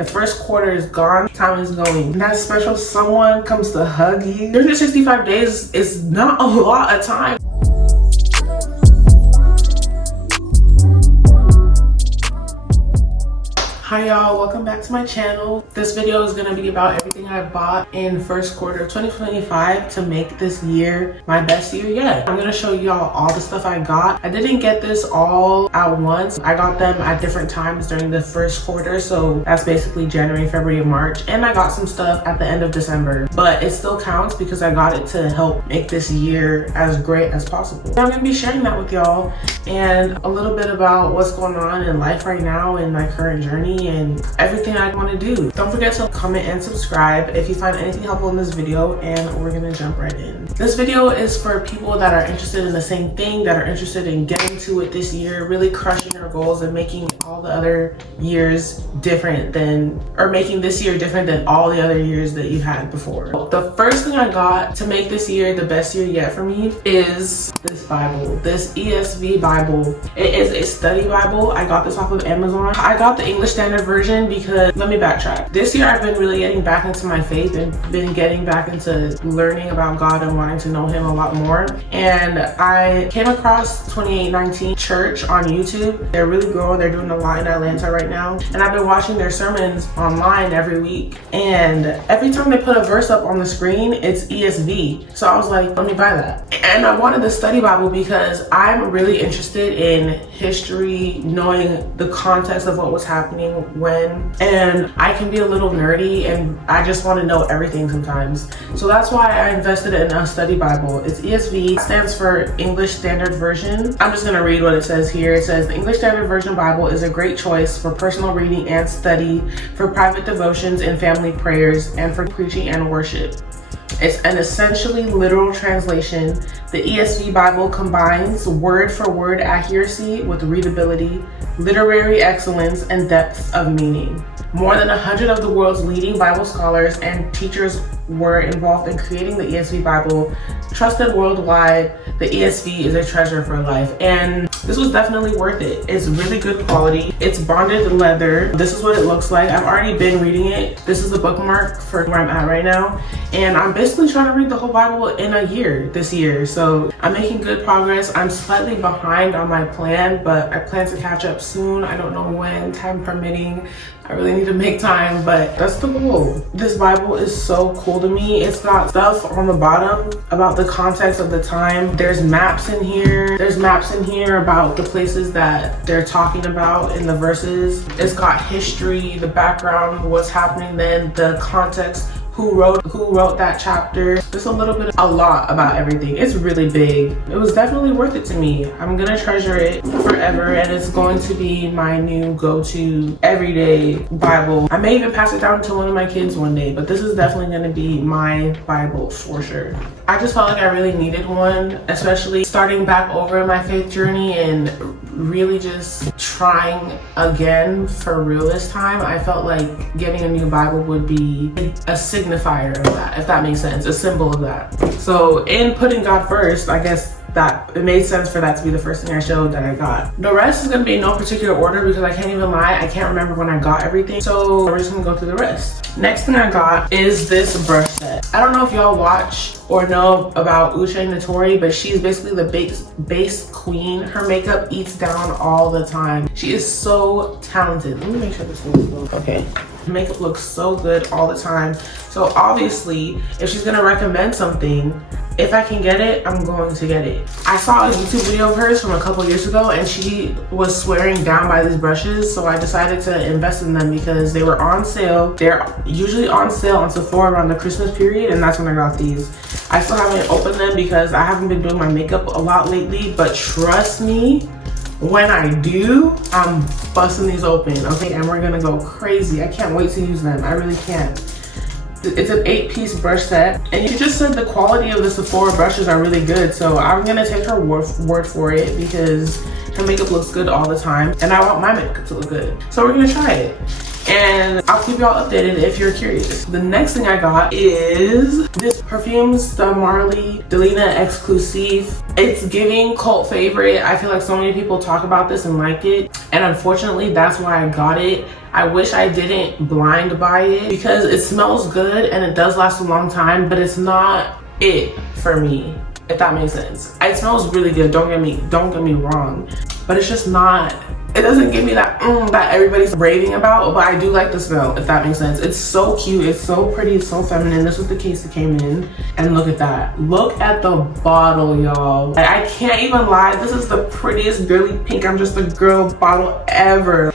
The first quarter is gone, time is going. That special someone comes to hug you. 365 days is not a lot of time. Hi y'all, welcome back to my channel. This video is gonna be about everything I bought in first quarter of 2025 to make this year my best year yet. I'm gonna show y'all all the stuff I got. I didn't get this all at once. I got them at different times during the first quarter, so that's basically January, February, and March. And I got some stuff at the end of December, but it still counts because I got it to help make this year as great as possible. So I'm gonna be sharing that with y'all and a little bit about what's going on in life right now in my current journey and everything I want to do. Don't forget to comment and subscribe if you find anything helpful in this video, and we're gonna jump right in. This video is for people that are interested in the same thing, that are interested in getting to it this year, really crushing your goals and making all the other years different than, or making this year different than all the other years that you've had before. The first thing I got to make this year the best year yet for me is this Bible, this ESV Bible. It is a study Bible. I got this off of Amazon. I got the English Standard Version because, let me backtrack. This year I've been really getting back into my faith and been getting back into learning about God and wanting to know him a lot more. And I came across 2819 Church on YouTube. They're really growing. They're doing a lot in Atlanta right now. And I've been watching their sermons online every week. And every time they put a verse up on the screen, it's ESV. So I was like, let me buy that. And I wanted the study Bible because I'm really interested in history, knowing the context of what was happening when, and I can be a little nerdy and I just want to know everything sometimes. So that's why I invested in a study Bible. It's ESV, stands for English Standard Version. I'm just gonna read what it says here. It says, the English Standard Version Bible is a great choice for personal reading and study, for private devotions and family prayers, and for preaching and worship. It's an essentially literal translation. The ESV Bible combines word-for-word accuracy with readability, literary excellence, and depth of meaning. More than 100 of the world's leading Bible scholars and teachers were involved in creating the ESV Bible. Trusted worldwide, the ESV is a treasure for life. And this was definitely worth it. It's really good quality. It's bonded leather. This is what it looks like. I've already been reading it. This is the bookmark for where I'm at right now. And I'm basically trying to read the whole Bible in a year, this year. So I'm making good progress. I'm slightly behind on my plan, but I plan to catch up soon. I don't know when, time permitting. I really need to make time, but that's the goal. This Bible is so cool to me. It's got stuff on the bottom about the context of the time. There's maps in here. There's maps in here about the places that they're talking about in the verses. It's got history, the background, what's happening then, the context, who wrote that chapter. Just a lot about everything. It's really big. It was definitely worth it to me. I'm gonna treasure it forever, and it's going to be my new go-to everyday Bible. I may even pass it down to one of my kids one day, but this is definitely gonna be my Bible for sure. I just felt like I really needed one, especially starting back over my faith journey and really just trying again for real this time. I felt like getting a new Bible would be a signifier of that, if that makes sense, a symbol of that. So in putting God first, I guess that it made sense for that to be the first thing I showed that I got. The rest is gonna be in no particular order because I can't even lie, I can't remember when I got everything. So we're just gonna go through the rest. Next thing I got is this brush set. I don't know if y'all watch or know about Uche Notori, but she's basically the base queen. Her makeup eats down all the time. She is so talented. Let me make sure this looks okay. Her makeup looks so good all the time. So obviously, if she's gonna recommend something, if I can get it, I'm going to get it. I saw a YouTube video of hers from a couple years ago and she was swearing down by these brushes, so I decided to invest in them because they were on sale. They're usually on sale on Sephora around the Christmas period, and that's when I got these. I still haven't opened them because I haven't been doing my makeup a lot lately, but trust me, when I do, I'm busting these open, okay? And we're gonna go crazy. I can't wait to use them. I really can't. It's an 8-piece brush set, and she just said the quality of the Sephora brushes are really good, so I'm gonna take her word for it because her makeup looks good all the time, and I want my makeup to look good. So we're gonna try it, and I'll keep y'all updated if you're curious. The next thing I got is this perfumes, the Marley Delina Exclusif. It's giving cult favorite. I feel like so many people talk about this and like it, and unfortunately that's why I got it. I wish I didn't blind buy it because it smells good and it does last a long time, but it's not it for me, if that makes sense. It smells really good, don't get me wrong, but it's just not, it doesn't give me that that everybody's raving about, but I do like the smell, if that makes sense. It's so cute, it's so pretty, it's so feminine. This was the case it came in, and look at that. Look at the bottle, y'all. I can't even lie, this is the prettiest girly pink I'm just a girl bottle ever.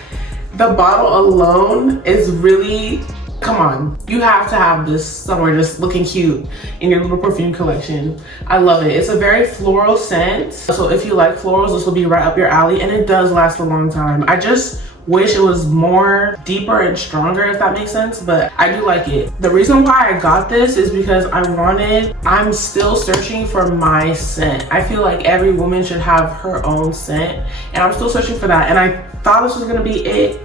The bottle alone is really, come on, you have to have this somewhere just looking cute in your little perfume collection. I love it. It's a very floral scent, so if you like florals, this will be right up your alley, and it does last a long time. I just wish it was more deeper and stronger, if that makes sense, but I do like it. The reason why I got this is because I'm still searching for my scent. I feel like every woman should have her own scent, and I'm still searching for that, and I thought this was gonna be it.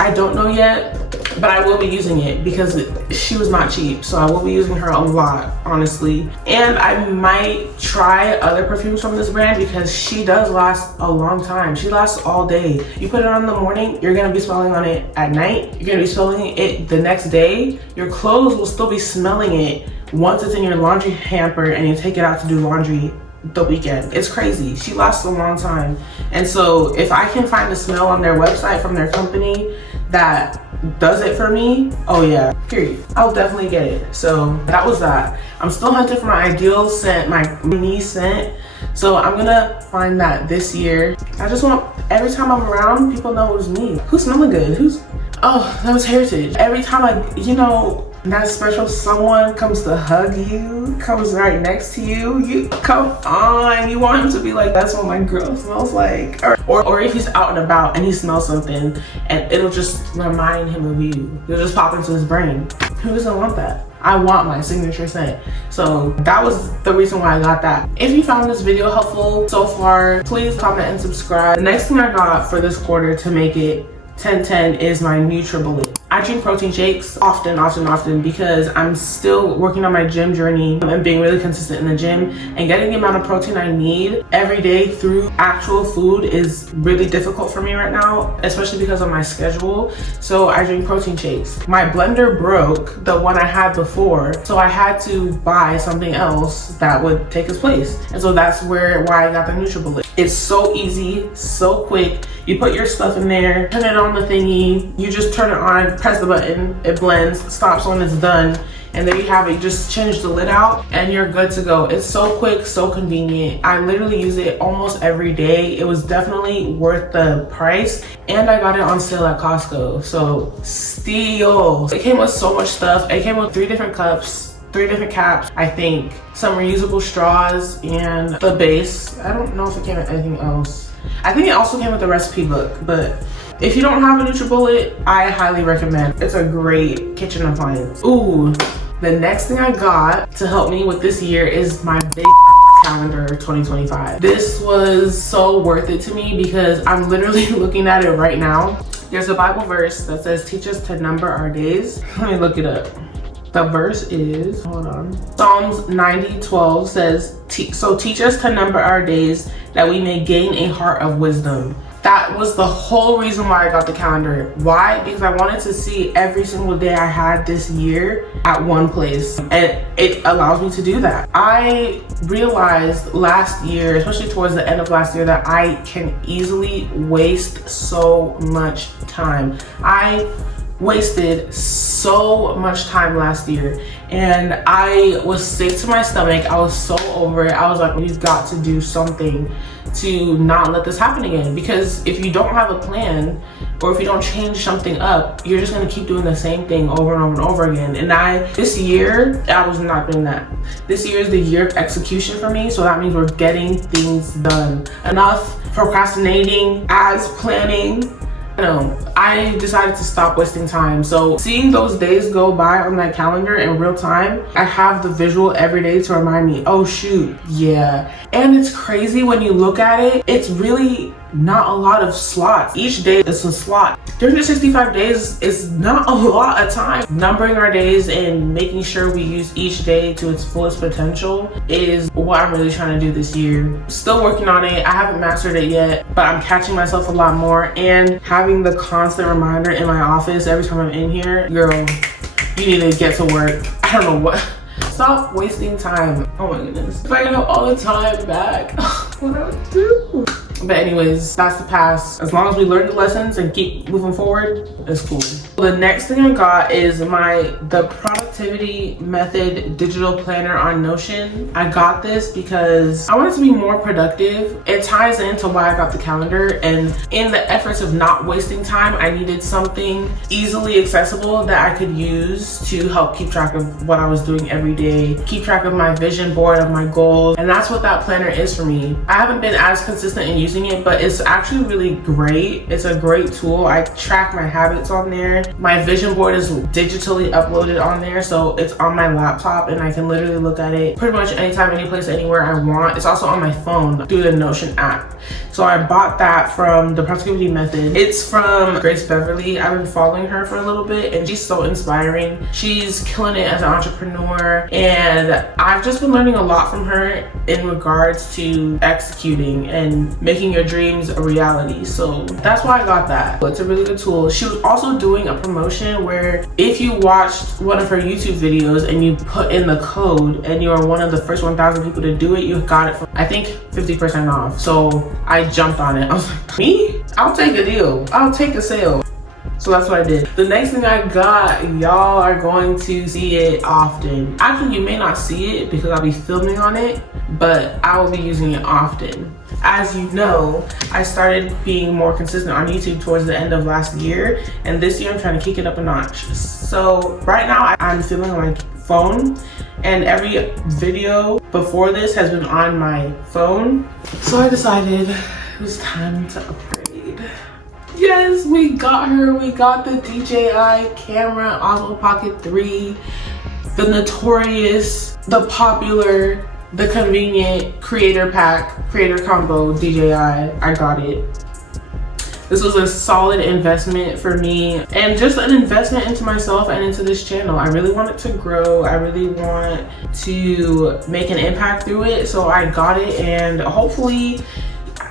I don't know yet, but I will be using it because she was not cheap, so I will be using her a lot, honestly. And I might try other perfumes from this brand because she does last a long time. She lasts all day. You put it on in the morning, you're gonna be smelling on it at night, you're gonna be smelling it the next day. Your clothes will still be smelling it once it's in your laundry hamper and you take it out to do laundry the weekend. It's crazy. She lasts a long time. And so if I can find a smell on their website from their company that does it for me, oh yeah, period, I'll definitely get it. So that was that. I'm still hunting for my ideal scent, my niche scent, so I'm gonna find that this year. I just want, every time I'm around, people know it was me. Who's smelling good? Oh, that was Heritage. Every time that special someone comes to hug you, comes right next to you, you come on, you want him to be like, that's what my girl smells like. Or if he's out and about and he smells something and it'll just remind him of you. It'll just pop into his brain. Who doesn't want that? I want my signature scent. So that was the reason why I got that. If you found this video helpful so far, please comment and subscribe. The next thing I got for this quarter to make it 10-10 is my Nutribullet. I drink protein shakes often because I'm still working on my gym journey and being really consistent in the gym, and getting the amount of protein I need every day through actual food is really difficult for me right now, especially because of my schedule. So I drink protein shakes. My blender broke, the one I had before, so I had to buy something else that would take its place. And so that's why I got the Nutribullet. It's so easy, so quick. You put your stuff in there, turn it on the thingy, you just turn it on, press the button, it blends, stops when it's done, and there you have it. You just change the lid out and you're good to go. It's so quick, so convenient. I literally use it almost every day. It was definitely worth the price, and I got it on sale at Costco, so steal. It came with so much stuff. It came with 3 different cups, 3 different caps, I think, some reusable straws, and the base. I don't know if it came with anything else. I think it also came with the recipe book, but if you don't have a Nutribullet, I highly recommend. It's a great kitchen appliance. Ooh, the next thing I got to help me with this year is my big calendar 2025. This was so worth it to me because I'm literally looking at it right now. There's a Bible verse that says, teach us to number our days. Let me look it up. The verse is, hold on, Psalms 90:12 says, so teach us to number our days that we may gain a heart of wisdom. That was the whole reason why I got the calendar. Why? Because I wanted to see every single day I had this year at one place, and it allows me to do that. I realized last year, especially towards the end of last year, that I can easily waste so much time. I wasted so much time last year, and I was sick to my stomach. I was so over it. I was like, we've got to do something to not let this happen again, because if you don't have a plan, or if you don't change something up, you're just gonna keep doing the same thing over and over and over again. And this year, I was not doing that. This year is the year of execution for me, so that means we're getting things done. Enough procrastinating, as planning. I decided to stop wasting time. So seeing those days go by on my calendar in real time, I have the visual every day to remind me, oh shoot, yeah. And it's crazy when you look at it, it's really not a lot of slots. Each day is a slot. 365 days is not a lot of time. Numbering our days and making sure we use each day to its fullest potential is what I'm really trying to do this year. Still working on it. I haven't mastered it yet, but I'm catching myself a lot more, and having the constant reminder in my office every time I'm in here, girl, you need to get to work. I don't know what. Stop wasting time. Oh my goodness. If I could have all the time back, what I would do. But anyways, that's the past. As long as we learn the lessons and keep moving forward, it's cool. The next thing I got is the Productivity Method Digital Planner on Notion. I got this because I wanted to be more productive. It ties into why I got the calendar, and in the efforts of not wasting time, I needed something easily accessible that I could use to help keep track of what I was doing every day, keep track of my vision board of my goals, and that's what that planner is for me. I haven't been as consistent in using it, but it's actually really great. It's a great tool. I track my habits on there. My vision board is digitally uploaded on there, so it's on my laptop and I can literally look at it pretty much anytime, any place, anywhere I want. It's also on my phone through the Notion app. So I bought that from the Productivity Method. It's from Grace Beverly. I've been following her for a little bit and she's so inspiring. She's killing it as an entrepreneur, and I've just been learning a lot from her in regards to executing and making your dreams a reality. So that's why I got that. It's a really good tool. She was also doing a promotion where if you watched one of her YouTube videos and you put in the code and you are one of the first 1,000 people to do it, you got it for, I think, 50% off. So I jumped on it. I was like, me? I'll take a deal. I'll take a sale. So that's what I did. The next thing I got, y'all are going to see it often. Actually, you may not see it because I'll be filming on it, but I will be using it often. As you know, I started being more consistent on YouTube towards the end of last year, and this year I'm trying to kick it up a notch. So right now I'm filming on my phone, and every video before this has been on my phone. So I decided it was time to upgrade. Yes, we got her. We got the DJI camera, Osmo Pocket 3, the notorious, the popular, the convenient creator pack, creator combo DJI. I got it. This was a solid investment for me, and just an investment into myself and into this channel. I really want it to grow. I really want to make an impact through it. So I got it, and hopefully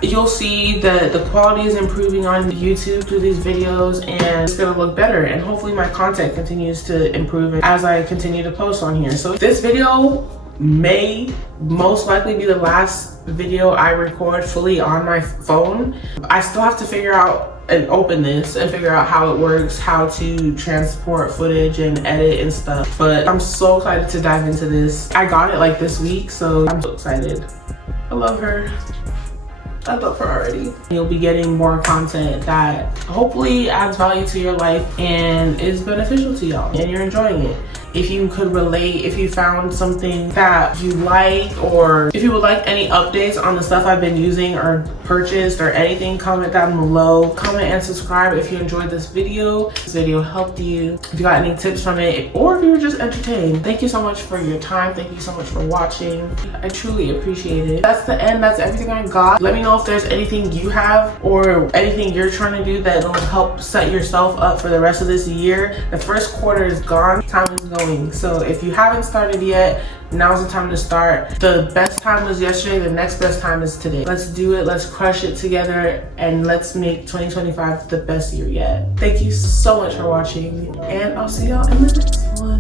you'll see that the quality is improving on YouTube through these videos, and it's gonna look better, and hopefully my content continues to improve as I continue to post on here. So this video may most likely be the last video I record fully on my phone. I still have to figure out and open this and figure out how it works, how to transport footage and edit and stuff, but I'm so excited to dive into this. I got it like this week, so I'm so excited. I love her. I love her already. You'll be getting more content that hopefully adds value to your life and is beneficial to y'all, and you're enjoying it. If you could relate, if you found something that you like, or if you would like any updates on the stuff I've been using or purchased or anything, comment down below. Comment and subscribe if you enjoyed this video. This video helped you, if you got any tips from it, or if you were just entertained. Thank you so much for your time. Thank you so much for watching. I truly appreciate it. That's the end. That's everything I got. Let me know if there's anything you have or anything you're trying to do that will help set yourself up for the rest of this year. The first quarter is gone. Time is going. So if you haven't started yet, now's the time to start. The best time was yesterday. The next best time is today. Let's do it. Let's crush it together, and let's make 2025 the best year yet. Thank you so much for watching, and I'll see y'all in the next one.